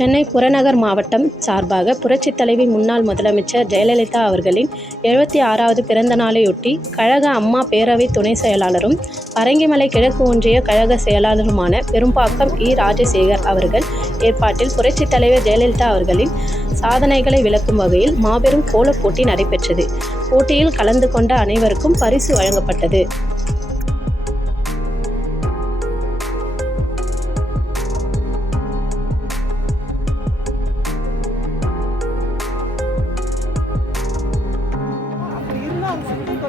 சென்னை புறநகர் மாவட்டம் சார்பாக புரட்சித் தலைவி முன்னாள் முதலமைச்சர் ஜெயலலிதா அவர்களின் எழுபத்தி ஆறாவது பிறந்த நாளையொட்டி கழக அம்மா பேரவை துணை செயலாளரும் பரங்கிமலை கிழக்கு ஒன்றிய கழக செயலாளருமான பெரும்பாக்கம் இ. ராஜசேகர் அவர்கள் ஏற்பாட்டில் புரட்சித் தலைவர் ஜெயலலிதா அவர்களின் சாதனைகளை விளக்கும் வகையில் மாபெரும் கோலப் போட்டி நடைபெற்றது. போட்டியில் கலந்து கொண்ட அனைவருக்கும் பரிசு வழங்கப்பட்டது.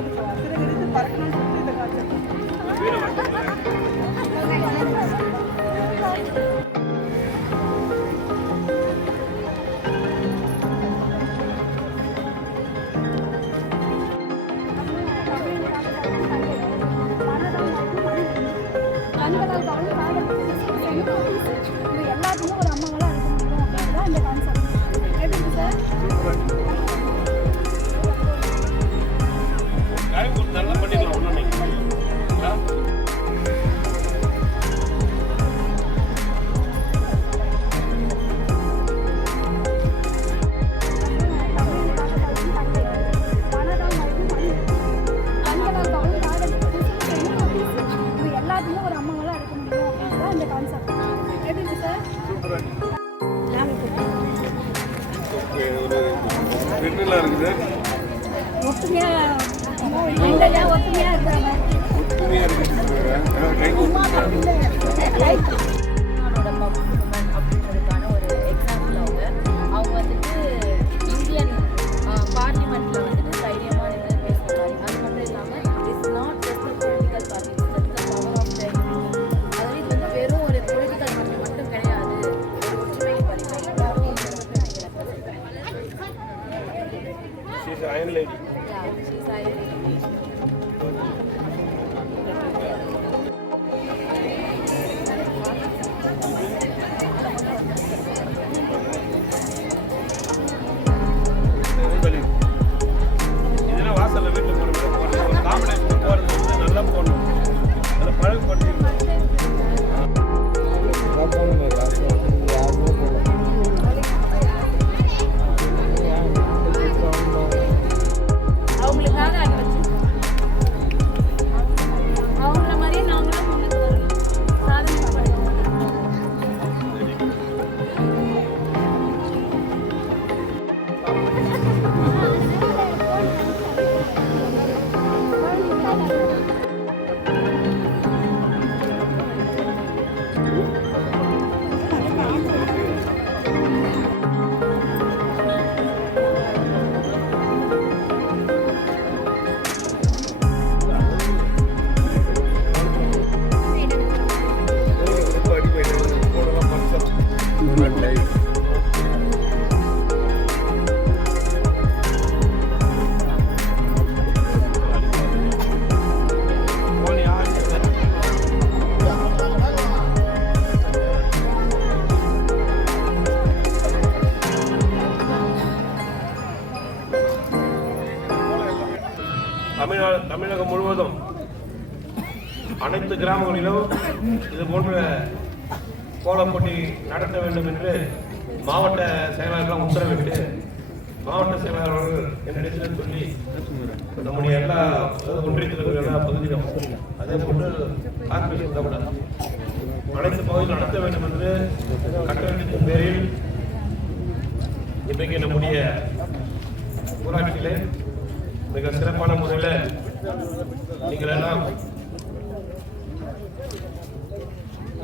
அவங்க வந்து கொஞ்சம் சிறகடித்து பறக்கணும்னு சொல்லிட்டு இந்த கான்செப்ட் கண்களால் கவலை காதல் இது எல்லாத்துக்கும் ஒரு அம்மாவெல்லாம் இருக்க முடியும் அப்படின்றதான் இந்த கான்செப்ட் எப்படி சார் ஷீஸ் அயன் லேடி இதெல்லாம் தமிழகம் முழுவதும் அனைத்து கிராமங்களிலும் இது போன்ற கோலம் போட்டி நடத்த வேண்டும் என்று மாவட்ட செயலாளர்கள் உத்தரவிட்டு மாவட்ட செயலாளர்கள் என்னிடத்தில் சொல்லி நம்முடைய எல்லா அதாவது ஒன்றியத்தில் எல்லா பகுதியிலும் அதே போன்று கார்பரேஷன் தமிழர் அனைத்து பகுதியில் நடத்த வேண்டும் என்று கட்டளத்தின் பேரில் இன்றைக்கு நம்முடைய ஊராட்சியிலே மிக சிறப்பான முறையில் நீங்கள் எல்லாம்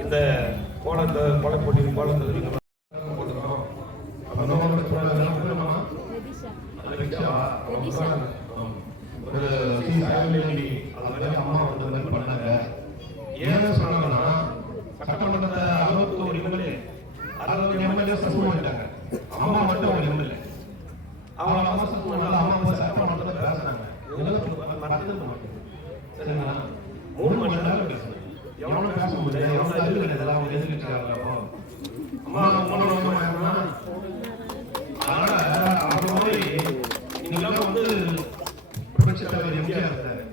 இந்த கோலத்தை கோலம் போட்டி கோலத்தை நீங்க போட்டுக்கிறோம். அப்ப நம்ம சொல்றது என்ன தெரியுமா? அது ரிக்ஷா. ஆம். ஒரு சி சாயவேலி அது மாதிரி அம்மா வந்து இந்த மாதிரி பண்ணாங்க ஏன்னு சொன்னாங்கன்னா சட்டமன்றத்தை அறுபத்தி ஒரு எம்எல்ஏ அறுபது எம்எல்ஏ சஸ்பெண்ட் பண்ணிட்டாங்க அம்மா மட்டும் ஒரு எம்எல்ஏ அவங்க அம்மா சஸ்பெண்ட் பண்ணால அம்மா வந்து சட்டமன்றத்தில் பேசுனாங்க இதெல்லாம் சரிங்களா? மூணு மணி நேரம் பேசணும் எவனும் பேச முடியல? எவனும் அறிவு கிடையாது அவங்க எதிர்க்கிறாங்க அம்மா மூணு வருஷம் ஆயிருந்தா அதனால அவங்க வந்து புரட்சி தலைவர் எம்ஜிஆர் இருந்தார்.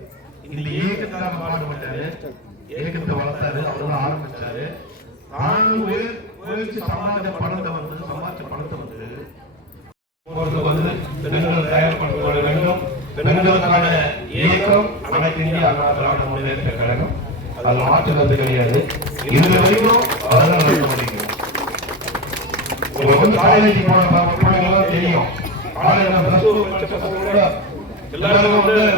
இந்த ஏகத்தான் பாடுபட்டாரு. ஏகத்தை வளர்த்தாரு. அவர் ஆரம்பிச்சாரு. தான் ஒரு உழைச்சு பணத்தை வந்து சம்பாதிச்ச பணத்தை வந்து போறது வந்து பெண்கள் தயார் பண்ற வேண்டும் பெண்களுக்கான இயக்கம் அனைத்து இந்திய அண்ணா திராவிட முன்னேற்ற கழகம். அது மாற்று கிடையாது. இது வரைக்கும் அதெல்லாம் நடத்த மாட்டேங்குது. உங்களுக்கு வந்து காலேஜ் போன ப- தெரியும். காலேஜ் கூட எல்லாரும் வந்து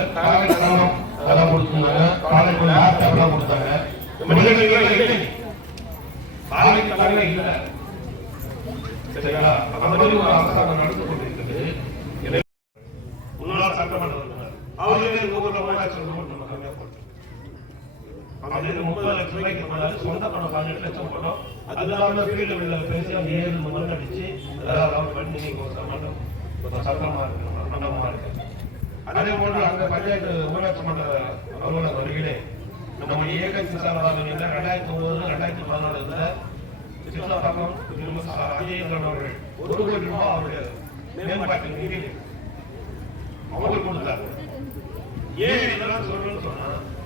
அதெல்லாம் கொடுத்துருந்தாங்க. காலேஜ் லேப்டாப் கொடுத்தாங்க. காலேஜ் இல்லை. சரிங்களா? அந்த மாதிரி ஒரு அரசாங்கம் நடந்து எனவே முன்னாள் சட்டமன்ற உறுப்பினர் அவர்களே ஊர்ல ஊராட்சி ஒன்று பண்ணாங்க அது முப்பது லட்சம் ரூபாய்க்கு பண்ணாரு சொந்த பணம் பன்னெண்டு லட்சம் பணம் அது இல்லாமல் ஃபீல்டு வெளியில பேசி அவங்க ஏழு மண் அடிச்சு அதெல்லாம் பண்ணி நீங்கள் ஒரு சம்பளம் இருக்கு மண்டபமா இருக்கு அதே போன்று அந்த பஞ்சாயத்து ஊராட்சி மன்ற அலுவலர் வருகிறே நம்ம இயக்கத்தின் சார்பாக ரெண்டாயிரத்தி ஒன்பதுல ரெண்டாயிரத்தி பதினாலுல சிவசாபம் அஜயன் அவர்கள் ஒரு கோடி ரூபாய் அவருடைய மேம்பாட்டு நிதி அவர்கள் கொடுத்தார் ஏன் இதெல்லாம் சொல்றேன்னு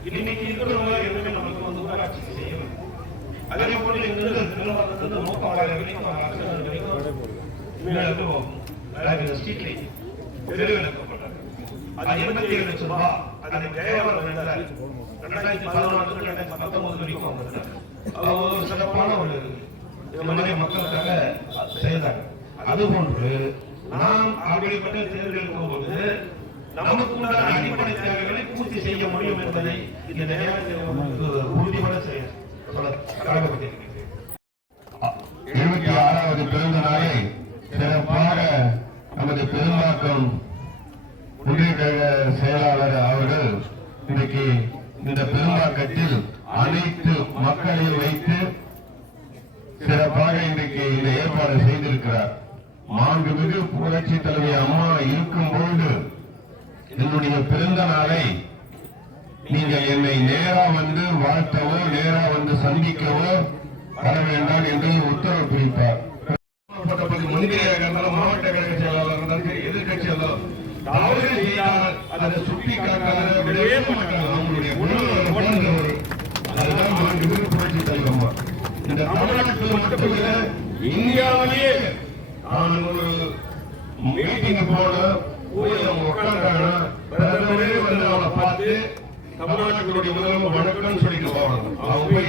இன்னைக்கு இருக்கிறவங்க எதுவுமே நமக்கு வந்து ஊராட்சி செய்யணும் அதே போல எங்களுக்கு இருந்து திருமணத்துல மூக்காளர் வரைக்கும் அரசர் ஸ்ட்ரீட் லைட் அது எண்பத்தி ஏழு லட்சம் ரூபாய் அதை ஜெயவரம் ரெண்டாயிரத்தி பதினாலு ரெண்டாயிரத்தி பத்தொன்பது வரைக்கும் வந்தார் ஒரு சிறப்பான ஒரு இந்த மக்களுக்காக செய்தார் அதுபோன்று நாம் அப்படிப்பட்ட தேர்ந்தெடுக்கும் போது நமக்கு உண்டான அடிப்படை தேவைகளை பூர்த்தி செய்ய முடியும் என்பதை இந்த நேரத்தில் உறுதிபட கடமைப்பட்டிருக்கிறேன். இருபத்தி ஆறாவது பிறந்த நாளை சிறப்பாக நமது பெரும்பாக்கம் ஒன்றிய கழக செயலாளர் அவர்கள் இன்னைக்கு இந்த பெரும்பாக்கத்தில் அனைத்து மக்களையும் வைத்து சிறப்பாக இன்றைக்கு இந்த ஏற்பாடு செய்திருக்கிறார். மாண்புமிகு புரட்சி தலைவி அம்மா இருக்கும் பொழுது என்னுடைய பிறந்த நாளை நீங்கள் என்னை நேரா வந்து வாழ்த்தவோ நேரா வந்து சந்திக்கவோ வர வேண்டாம் என்று உத்தரவு பிடித்தார் இருந்தாலும் மாவட்ட கழக செயலாளர் எதிர்கட்சியாளர் தவறு செய்தால் அதை சுட்டி காட்டாத விடவே மாட்டாங்க அவங்களுடைய உணர்வு அதுதான் மாண்புமிகு புரட்சி தலைவம்மா இந்த தமிழ்நாட்டில் மட்டுமில்ல இந்தியாவிலேயே நான் ஒரு மீட்டிங் போன போய் அவங்க உட்கார்ந்தாங்கன்னா வந்து தமிழ்நாட்டுடைய முதல்வர் வணக்கம்னு சொல்லிட்டு போவாங்க. அவங்க போய்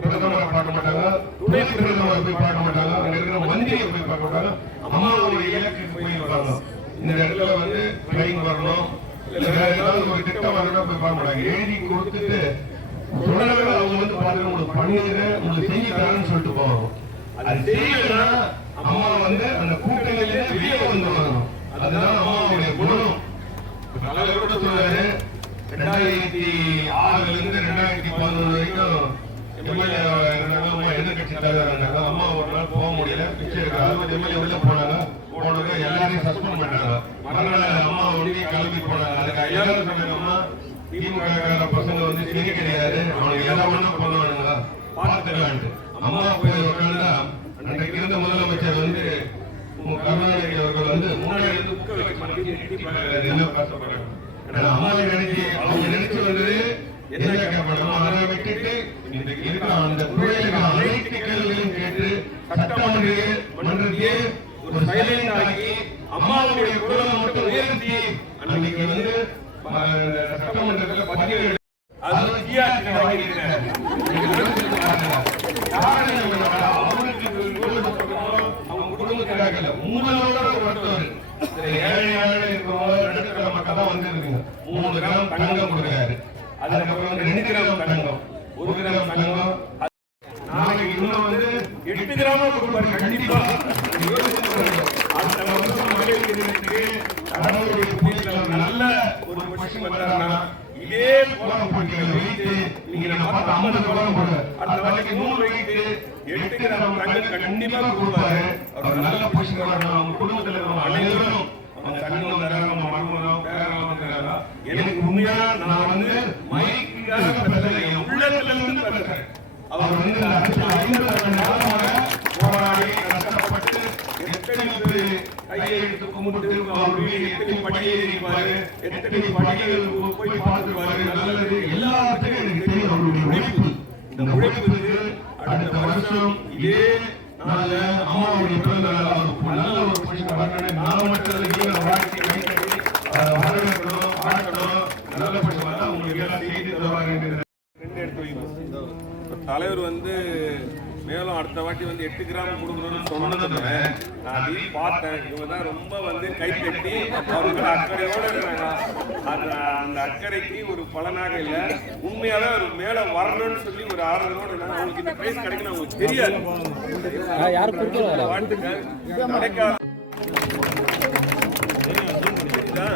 பிரதமரை பார்க்க மாட்டாங்க துணை பிரதமரை போய் பார்க்க மாட்டாங்க அங்க இருக்கிற மந்திரியை போய் பார்க்க மாட்டாங்க அம்மாவுடைய இலக்கு போய் வராங்க இந்த இடத்துல வந்து ட்ரெயின் வரணும் இல்ல வேற ஏதாவது ஒரு திட்டம் வரணும் போய் பார்க்க மாட்டாங்க. எழுதி கொடுத்துட்டு அவங்க வந்து பாருங்க உங்களுக்கு பண்ணிடுறேன் உங்களுக்கு செஞ்சு தரேன்னு சொல்லிட்டு போவாங்க. அது செய்யலைன்னா அம்மா வந்து அந்த கூட்டணியிலே வெளியே வந்து வரணும். அதுதான் அம்மாவுடைய குணம். தலைவர் கூட சொல்றாரு ரெண்டாயிரத்தி ஆறுல இருந்து ரெண்டாயிரத்தி பதினொன்று வரைக்கும் எம்எல்ஏ இருந்தாங்க அம்மா எதிர்கட்சி தலைவர் இருந்தாங்க அம்மா ஒரு நாள் போக முடியல பிச்சை எடுக்க அறுபது எம்எல்ஏ உள்ள போனாங்க போனது எல்லாரையும் சஸ்பெண்ட் பண்ணாங்க மறுநாள் அம்மா ஒண்டி கிளம்பி போனாங்க அதுக்கு எல்லாரும் சொன்னாங்க அம்மா திமுக பசங்க வந்து சரி கிடையாது அவனுக்கு எல்லாம் ஒண்ணா பண்ணுவானுங்க பார்த்துக்கலான்ட்டு அம்மா போய் உட்காந்தா அன்றைக்கு இருந்த முதலமைச்சர் வந்து மு. கருணாநிதி அவர்கள் வந்து முன்னாடி இருந்து என்ன கஷ்டப்படுறாங்க ஆனா அம்மாவை நினைச்சு அவங்க நினைச்சு வந்தது என்ன கேட்கணும் அதை விட்டுட்டு இன்றைக்கு இருக்கிற அந்த பிள்ளைகள் அனைத்து கேள்விகளையும் கேட்டு சட்டமன்ற மன்றத்தையே ஒரு சைலண்ட் அம்மாவுடைய உங்களோட ஒரு மருத்துவர் இந்த ஏழை ஏழை இருக்கிறவங்க நடுத்தர மக்கள் தான் வந்து இருக்குங்க மூணு கிராம் தங்கம் கொடுக்குறாரு அதுக்கப்புறம் ரெண்டு கிராம் தங்கம் ஒரு கிராம் தங்கம் நாளைக்கு இன்னும் வந்து எட்டு கிராம கொடுப்பாரு கண்டிப்பா வருஷம் கடவுளுடைய புண்ணியத்துல நல்ல ஒரு வந்தாருன்னா இதே கோலம் போட்டிகளை நம்ம ஐம்பது அடுத்த வேலைக்கு நூறு தங்கம் கண்டிப்பா கொடுப்பாரு. அவர் நல்ல பொசிஷன் அவங்க குடும்பத்துல இருக்கிறவங்க அனைவரும் அவங்க வந்தாங்க அவங்க மருமகம் வந்துருக்காங்க எனக்கு உண்மையா நான் வந்து மைக்குக்காக பேசல என் உள்ளத்துல இருந்து பேசுறேன் அவர் வந்து ஐம்பது போராடி பேர் கையெழுத்து கும்பிட்டு எத்தனை படியேறி இருப்பாரு எத்தனை படிகள் போய் பார்த்துருவாரு நல்லது எல்லாத்துக்கும் எனக்கு தெரியும். அவருடைய உழைப்பு. இந்த உழைப்பு அடுத்த வருஷம் இதே நாள அம்மாவுடைய பிறந்த நாள் அவருக்கு நல்ல ஒரு பிடிக்க வரணும் நான் நாமக்கல் நீங்கள் வாழ்க்கை கைத்தட்டி அதை வரவேற்கணும் பார்க்கணும் நல்லபடி வந்தா உங்களுக்கு எல்லாம் செய்து தருவாங்க தலைவர் வந்து மேலும் அடுத்த வாட்டி வந்து எட்டு கிராம் கொடுக்கணும்னு சொன்னதுமே நான் அதையும் பார்த்தேன். இவங்க தான் ரொம்ப வந்து கைத்தட்டி அவர்கள் அக்கறையோடு இருக்கிறாங்க அந்த அந்த அக்கறைக்கு ஒரு பலனாக இல்லை. உண்மையாவே ஒரு மேலே வரணும்னு சொல்லி ஒரு ஆறுதலோடு இருந்தாங்க. அவங்களுக்கு இந்த பிரைஸ் கிடைக்கணும் அவங்களுக்கு தெரியாது. வாழ்த்துக்கள். கிடைக்காத தெரியுதா?